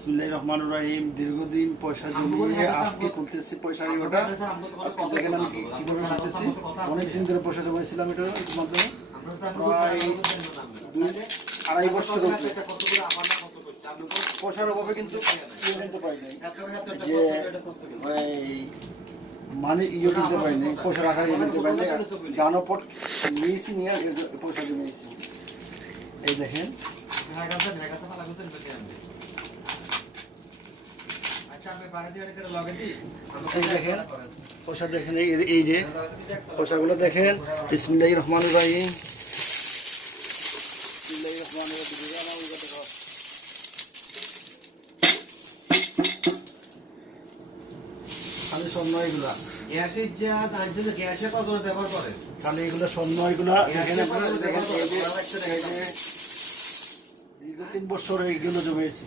বিসমিল্লাহির রহমানির রহিম। দীর্ঘদিন পয়সা জমিয়ে আজকে খুলতেছি পয়সা ওটা। আজকে দেখেন আমি কিভাবে খুলতেছি। অনেকদিন ধরে পয়সা জমাইছিলাম এটার মাধ্যমে, প্রায় 2-2.5 বছর উপরে। পয়সার অভাবে কিন্তু কিনতে পারি নাই, যে মানে ইয়ে কিনতে পারি নাই, পয়সা রাখার ইয়ে কিনতে পারি নাই। গানপট নিয়েছি, নিয়ে পয়সা জমিয়েছি। এই দেখেন পয়সা দেখেন, এই যে পয়সাগুলো দেখেন। বিসমিল্লাহির রহমানির রহিম। খালি স্বর্ণ এগুলা, গ্যাসের যা জানছে যে গ্যাসে কজন ব্যবহার করে, খালি এগুলো স্বর্ণ এগুলা দেখেন। দীর্ঘ 3 বছর এইগুলো জমেছি।